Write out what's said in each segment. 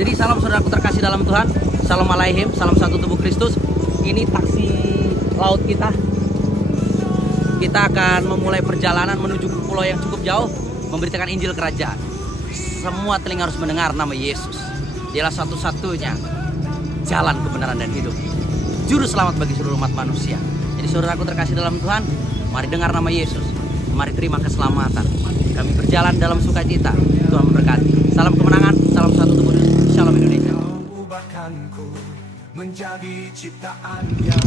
Jadi salam saudaraku terkasih dalam Tuhan. Salam alaihim, salam satu tubuh Kristus. Ini taksi laut kita. Kita akan memulai perjalanan menuju ke pulau yang cukup jauh, memberitakan Injil Kerajaan. Semua telinga harus mendengar nama Yesus. Dialah satu-satunya jalan kebenaran dan hidup, juru selamat bagi seluruh umat manusia. Jadi saudaraku terkasih dalam Tuhan, mari dengar nama Yesus. Mari terima keselamatan. Kami berjalan dalam sukacita. Tuhan memberkati. Salam kemenangan, salam satu tubuh. Shalom Indonesia. Menjadi ciptaan yang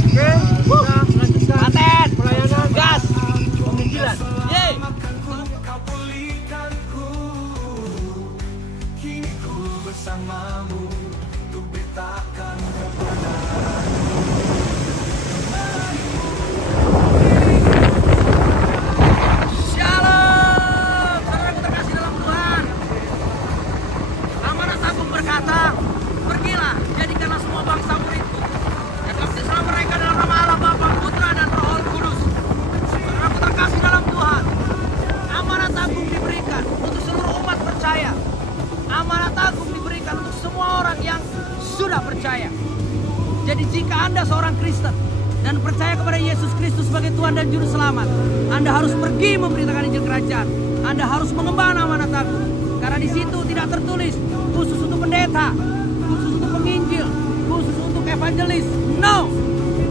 Paten, pelayanan, gas, penginjilan. Yeay. kau pulihkanku. Kini ku bersamamu untuk beritakan kebenaran. Shalom, saudaraku terkasih dalam Tuhan. Amanat Agung berkata, pergilah, jadikanlah semua bangsa muridku, dan baptislah mereka dalam nama Allah Bapa, Putra, dan Roh Kudus. Saudaraku terkasih dalam Tuhan, amanat agung diberikan untuk seluruh umat percaya. Amanat agung diberikan untuk semua orang yang sudah percaya. Jadi jika Anda seorang Kristen dan percaya kepada Yesus Kristus sebagai Tuhan dan Juru Selamat, Anda harus pergi memberitakan Injil Kerajaan. Anda harus mengemban amanat agung. Karena di situ tidak tertulis khusus untuk pendeta, khusus untuk penginjil, khusus untuk evangelis. No!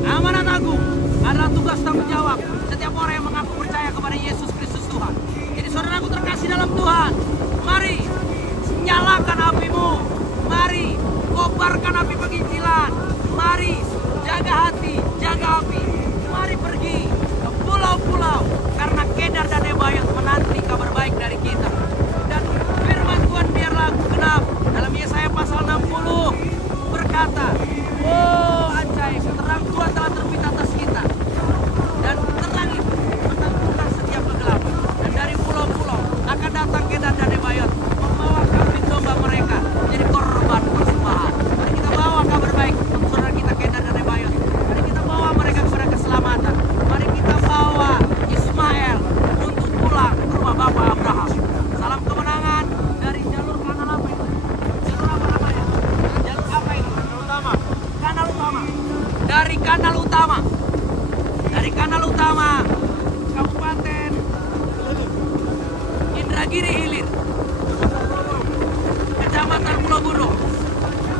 Amanat agung adalah tugas tanggung jawab setiap orang yang mengaku percaya kepada Yesus Kristus Tuhan. Jadi saudaraku terkasih dalam Tuhan, mari nyalakan apimu. Mari kobarkan api penginjilan. Mari jaga hati, jaga api. Mari pergi ke pulau-pulau, karena Kedar dan Nebayot menanti kabar baik dari kita. Dan firman Tuhan biarlah genap dalam Yesaya pasal 60 berkata, oh anjay, terang Tuhan telah terbit atas kita, dan terang itu menaklukkan setiap kegelapan. Dan dari pulau-pulau akan datang Kedar dan Nebayot membawa kambing domba mereka jadi korban persembahan. Mari kita bawa kabar baik untuk saudara kita Kedar dan Nebayot. Mari kita bawa mereka kepada keselamatan. Mari kita bawa Ismail untuk pulang ke rumah Bapak Abraham. Salam kemenangan dari jalur kanal apa itu? Jalur apa namanya? Jalur apa itu? Kanal utama. Kanal utama. Dari kanal utama. Dari kanal utama Kabupaten Indragiri Hilir, Kecamatan Pulau Burung.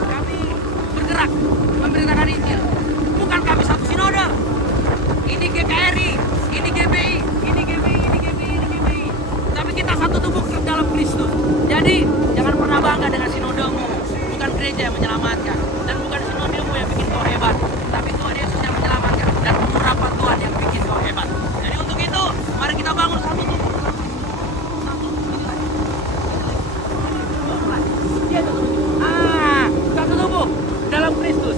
Kami bergerak memberitakan Injil. Bukan kami satu sinode. Ini GKRI, ini GBI, ini GBI, ini GBI, ini GBI. Tapi kita satu tubuh dalam Kristus. Jadi jangan pernah bangga dengan sinodemu. Bukan gereja yang menyelamatkan, dan bukan sinodemu yang bikin kau hebat, tapi Tuhan Yesus yang menyelamatkan, dan pengharapan Tuhan yang bikin kau hebat. Jadi untuk itu, mari kita bangun satu tubuh. Satu tubuh dalam Kristus.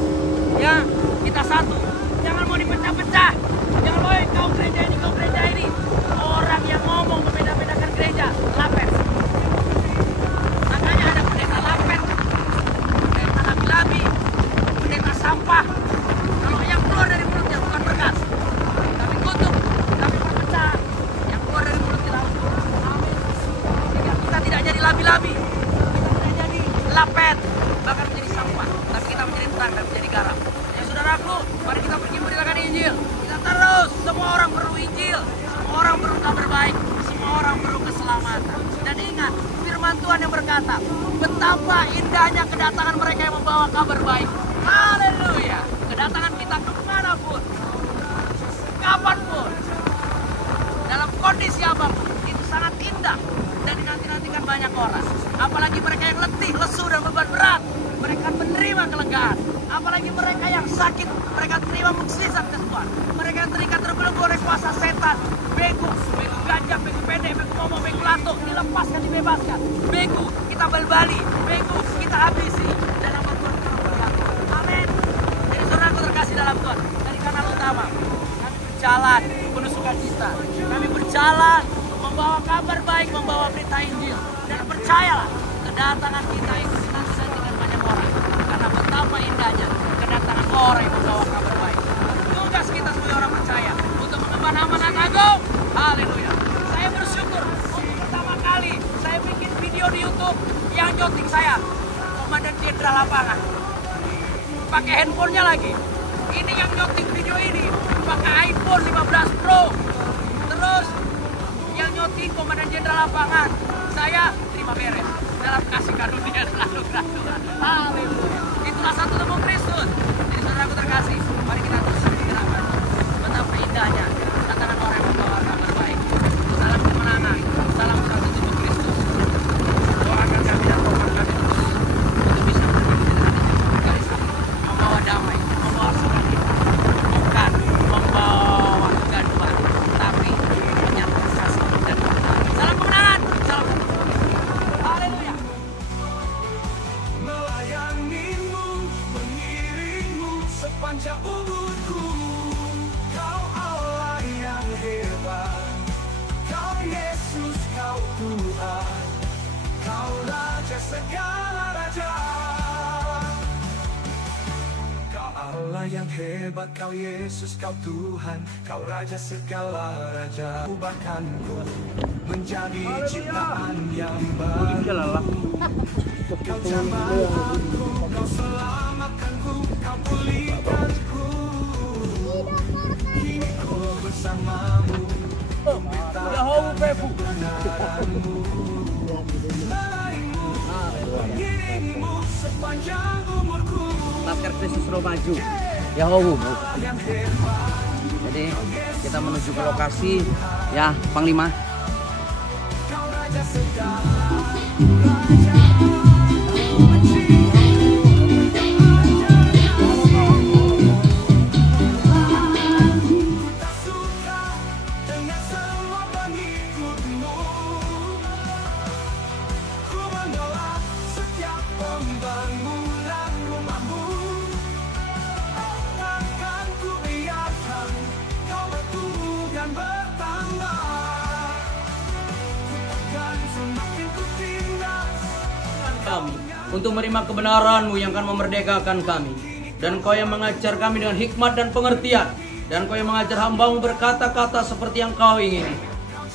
Ya, kita satu. Jangan mau dipecah-pecah. Jangan mau kau gereja ini, kau gereja ini. Orang yang ngomong membeda-bedakan gereja, lapet. Makanya ada pendeta lapet, pendeta labi-labi, pendeta sampah. Kalau yang keluar dari mulutnya bukan berkat, tapi kutuk, tapi perpecahan. Yang keluar dari mulut kita harus amin. Sehingga kita tidak jadi labi-labi, kita tidak jadi lapet, bahkan menjadi sampah, tapi kita menjadi terang dan menjadi garam. Ya saudaraku, mari kita pergi memberitakan Injil. Kita terus, semua orang perlu Injil, semua orang perlu kabar baik, semua orang perlu keselamatan. Dan ingat, firman Tuhan yang berkata, betapa indahnya kedatangan mereka yang membawa kabar baik. Haleluya. Kedatangan kita kemanapun, kapanpun, dalam kondisi apapun, itu sangat indah dan dinanti-nantikan banyak orang. Apalagi mereka yang letih, lesu, dan beban berat, mereka menerima kelegaan. Apalagi mereka yang sakit, mereka terima mukjizat kesembuhan. Mereka yang terikat terbelenggu oleh kuasa setan, begu gajah, begu pendek, begu momo, begu lato, dilepaskan, dibebaskan. Begu kita balbali, begu kita habisi, dan nama Tuhan kita berkata. Amin. Jadi saudaraku terkasih dalam Tuhan, dari kanal utama kami berjalan penuh sukacita. Kami berjalan membawa kabar baik, membawa berita Injil. Dan percayalah, kedatangan kita itu dinanti-nantikan banyak orang. Karena betapa indahnya kedatangan orang yang membawa kabar baik. Tugas kita sebagai orang percaya untuk mengemban amanat agung. Haleluya. Saya bersyukur untuk pertama kali saya bikin video di YouTube yang nyonting saya, Komandan Jenderal pakai handphonenya lagi. Ini yang nyoting video ini pakai iPhone 15 Pro. Terus yang nyoting Komandan Jenderal Lapangan. Saya terima beres dalam kasih karunia dan anugerah Tuhan. Haleluya. Itulah satu tubuh Kristus. Jadi saudaraku terkasih, mari kita terus bergerakkan. Betapa indahnya katakan orang yang membawa kabar baik. Salam kemenangan, salam satu tubuh Kristus. Doakan kami dan doakan kami terus untuk bisa garis membawa damai, membawa sukacita, bukan membawa kegaduhan, tapi menyatakan kasih dan kemenangan. Salam kemenangan, salam. Haleluya. Melayanimu, mengiringmu sepanjang umurku. Kau Allah yang hebat, Kau Yesus, Kau Tuhan, Kau Raja segala raja. Kau Allah yang hebat, Kau Yesus, Kau Tuhan, Kau Raja segala raja. Ubahkanku menjadi ciptaan yang baru. Kau jamah aku, Kau selamatkanku, Kau pulihkanku. Kini ku bersamamu, kebenaranmu. Melayanimu, mengiringmu sepanjang umurku. Laskar Kristus Roh maju. Yahowu. Yang hebat, Jadi kita menuju ke lokasi ya, Panglima. Kau Raja segala Kami untuk menerima kebenaran-Mu yang akan memerdekakan kami, dan Kau yang mengajar kami dengan hikmat dan pengertian, dan Kau yang mengajar hamba-Mu berkata-kata seperti yang Kau ingini.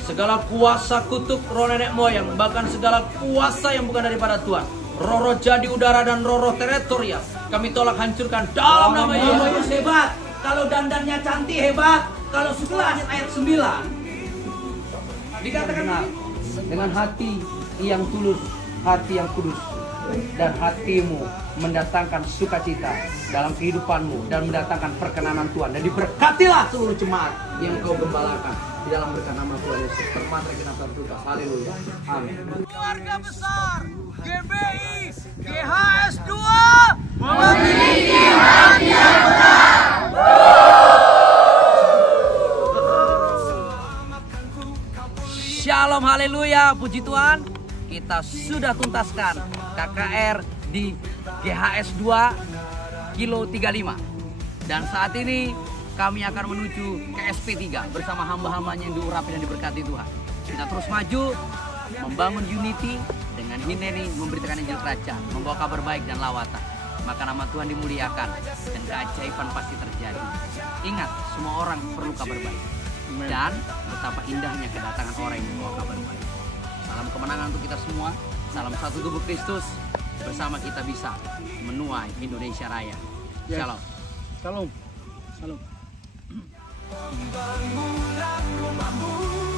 Segala kuasa kutuk roh nenek moyang, bahkan segala kuasa yang bukan daripada Tuhan, roh-roh jadi udara dan roh-roh teritorial, kami tolak hancurkan dalam nama Yesus. Hebat, kalau dandannya cantik hebat, kalau 11 ayat 9 dikatakan dengan hati yang tulus, hati yang kudus, dan hatimu mendatangkan sukacita dalam kehidupanmu dan mendatangkan perkenanan Tuhan, dan diberkatilah seluruh jemaat yang Kau gembalakan di dalam berkat nama Tuhan Yesus. Termasuk kita berdoa. Haleluya. Amin. Keluarga besar GBI GHS 2 memiliki hati yang benar. Shalom, haleluya, puji Tuhan. Kita sudah tuntaskan KKR di GHS 2 Kilo 35. Dan saat ini kami akan menuju ke SP3 bersama hamba-hambanya yang diurapi dan diberkati Tuhan. Kita terus maju, membangun unity dengan Hineni, memberitakan Injil Kerajaan, membawa kabar baik dan lawatan. Maka nama Tuhan dimuliakan dan keajaiban pasti terjadi. Ingat, semua orang perlu kabar baik. Dan betapa indahnya kedatangan orang yang membawa kabar baik. Salam kemenangan untuk kita semua. Salam satu tubuh Kristus. Bersama kita bisa menuai Indonesia Raya. Shalom. Shalom. Shalom. Membangun rumahmu.